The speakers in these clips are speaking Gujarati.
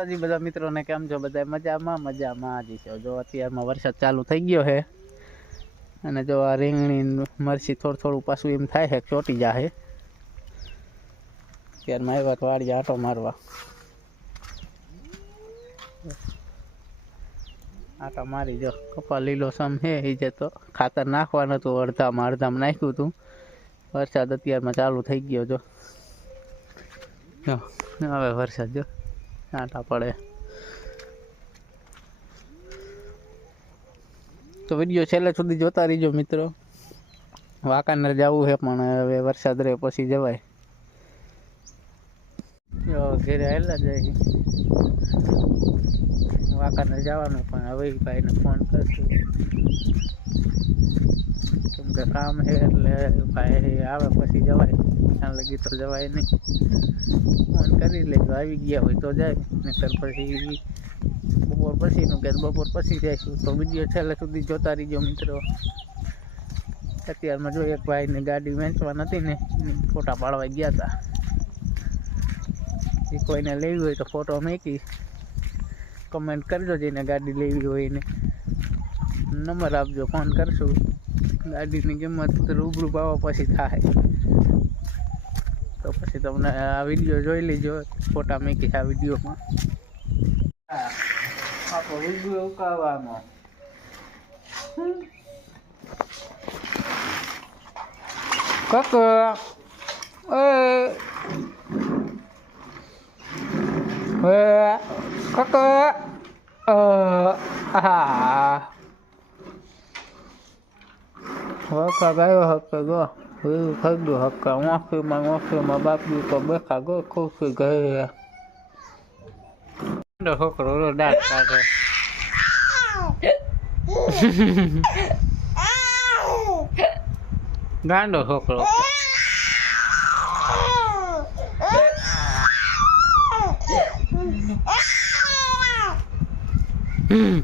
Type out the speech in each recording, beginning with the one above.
માતાજી, બધા મિત્રોને કેમ છો? બધા મજામાં? મજામાં. જ છો જો અત્યારમાં વરસાદ ચાલુ થઈ ગયો છે. અને જો આ રીંગણી મરસી થોડું થોડું પાછું એમ થાય છે, ચોટી જાહે. ત્યારમાં આવ્યા તો વાડી આટો મારવા. આટો મારી જો કપા લીલો સમ છે એ જે તો ખાતર નાખવાનું હતું, અડધામાં અડધામાં નાખ્યું હતું. વરસાદ અત્યારમાં ચાલુ થઈ ગયો જો, હવે વરસાદ જો. આટા પડે. તો વીડિયો છેલ્લે સુધી જોતા રહીજો મિત્રો. વાંકાનેર જવું છે, પણ હવે વરસાદ રહે પછી જવાય. ઘેરે આવેલા જાય. વાંકાનેર જવાનું, પણ હવે ભાઈને ફોન કરશું. કેમ કે કામ છે એટલે ભાઈ આવે પછી જવાય. ત્યાં લગી તો જવાય નહીં. ફોન કરી લેજો આવી ગયા હોય તો જાય. નહીતર પછી બપોર પછીનું કે બપોર પછી જઈશું. તો વીડિયો છેલ્લે સુધી જોતા રહીજો મિત્રો. અત્યારમાં જો એક ભાઈને ગાડી વેચવા નથી ને ફોટા પાડવા ગયા હતા એ કોઈને લેવી હોય તો ફોટો મેકી કમેન્ટ કરજો જેને ગાડી લેવી હોય એને. નંબર આપજો ફોન કરશું. ગાડીની કિંમત રૂબરૂ ભાવ પછી થાય. તો પછી તમને આ વીડિયો જોઈ લેજો, ફોટા મેકીશ આ વિડીયોમાં. આપણો વીડિયો ઉકાવવાનો કક có có ờ à có cả cái học cái đó cứ không được học cả ngoa khi mà ngoa khi mà bác đi có biết cả go cô cứ cái được học có rồi đạt cả rồi. Gan được học rồi મટન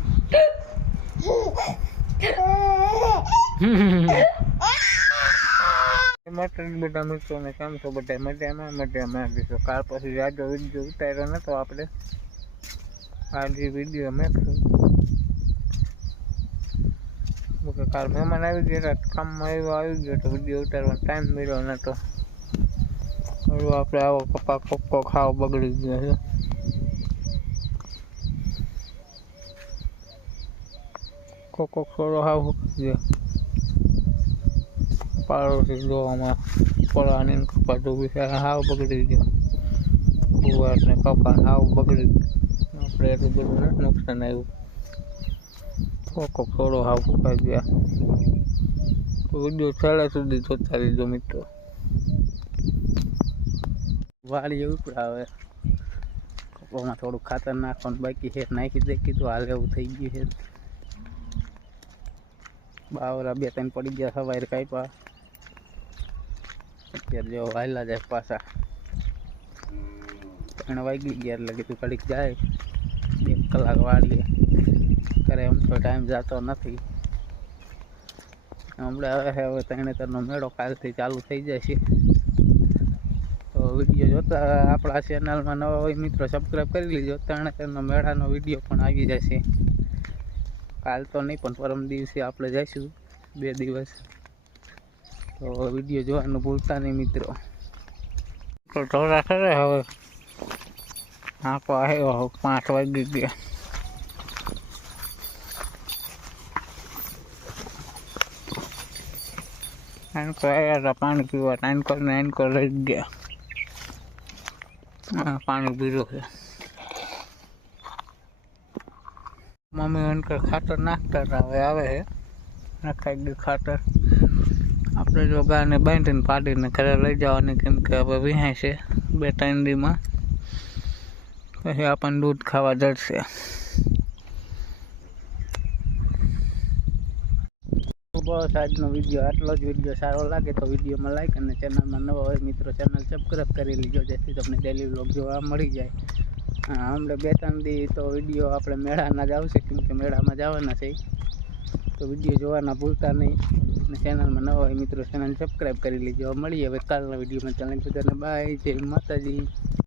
બધા મિત્રોને કેમ છો? બધા મજામાં? મજામાં. દીધો કાલ પછી જાજો વીડિયો ઉતાર્યો નતો આપણે. આજે વીડિયો મેકશું. કે કાલ મહેમાન આવી ગયા હતા. કામમાં એવો આવી ગયો તો વીડિયો ઉતારવાનો ટાઈમ મળ્યો નતો. આપણે આવો પપ્પા કોકો ખાવ બગડી ગયો છે. કોકો થોડો હાવ ગયો પાડોશી જોવામાં પરાની કપા તો બિચારા હાવ બગડી ગયો. ગુવાર ને કપા હાવ બગડી ગયો. આપણે એટલું બધું નથી નુકસાન આવ્યું. કોકો થોડો હાવ કપાઈ ગયા. વીડિયો છેલ્લે સુધી જોતા લીધો મિત્રો. વાળી ઉપડાવે કપામાં થોડું ખાતર નાખવાનું બાકી છે. નાખી દે કીધું હાલ એવું થઈ ગયું છે. બાવરા બે ત્રણ પડી ગયા સવારે કાપ્યા. અત્યારે જો વાયલા જાય પાછા. ત્રણ વાગી ગયા એટલે કીધું ઘડીક જાય. એક કલાક વાળીએ. કરે એમ તો ટાઈમ જતો નથી. હમણાં હવે હવે તરણેતરનો મેળો કાલથી ચાલુ થઈ જાય છે. તો વીડિયો જોતા આપણા ચેનલમાં નવા હોય મિત્રો સબસ્ક્રાઈબ કરી લીજો. તરણેતરનો મેળાનો વીડિયો પણ આવી જશે. કાલ તો નહીં, પણ પરમ દિવસે આપણે જઈશું બે દિવસ. તો વીડિયો જોવાનું ભૂલતા નહીં મિત્રો. ઢોરા ખરે હવે? તો આવ્યો પાંચ વાગી ગયા. તો આવ્યા હતા, પાણી પીવા. કરીને ટાઈમ કર લઈ ગયા. પાણી પીધું છે. મમ્મી અંકર ખાતર નાખતા હવે આવે છે નખાઈ ગયું ખાતર. આપણે જો ગાયને બાંધીને પાડીને ઘરે લઈ જવાની કેમ કે હવે વિહાય છે બે ત્રણ દીમાં. પછી આપણને દૂધ ખાવા જડશે. બસ આજનો વીડિયો આટલો જ. વીડિયો સારો લાગે તો વિડીયોમાં લાઈક અને ચેનલમાં નવા હોય મિત્રો, ચેનલ સબસ્ક્રાઈબ કરી લીજો જેથી તમને ડેલી વ્લોગ જોવા મળી જાય. હમણાં બે ત્રણ દી તો વીડિયો આપણે મેળાના જ આવશે, કેમ કે મેળામાં જવાના છે. તો વીડિયો જોવાના ભૂલતા નહીં. અને ચેનલમાં નવા હોય મિત્રો ચેનલ સબસ્ક્રાઈબ કરી લીજો. મળીએ હવે કાલના વિડીયોમાં ચેનલ બધાને બાય જય માતાજી.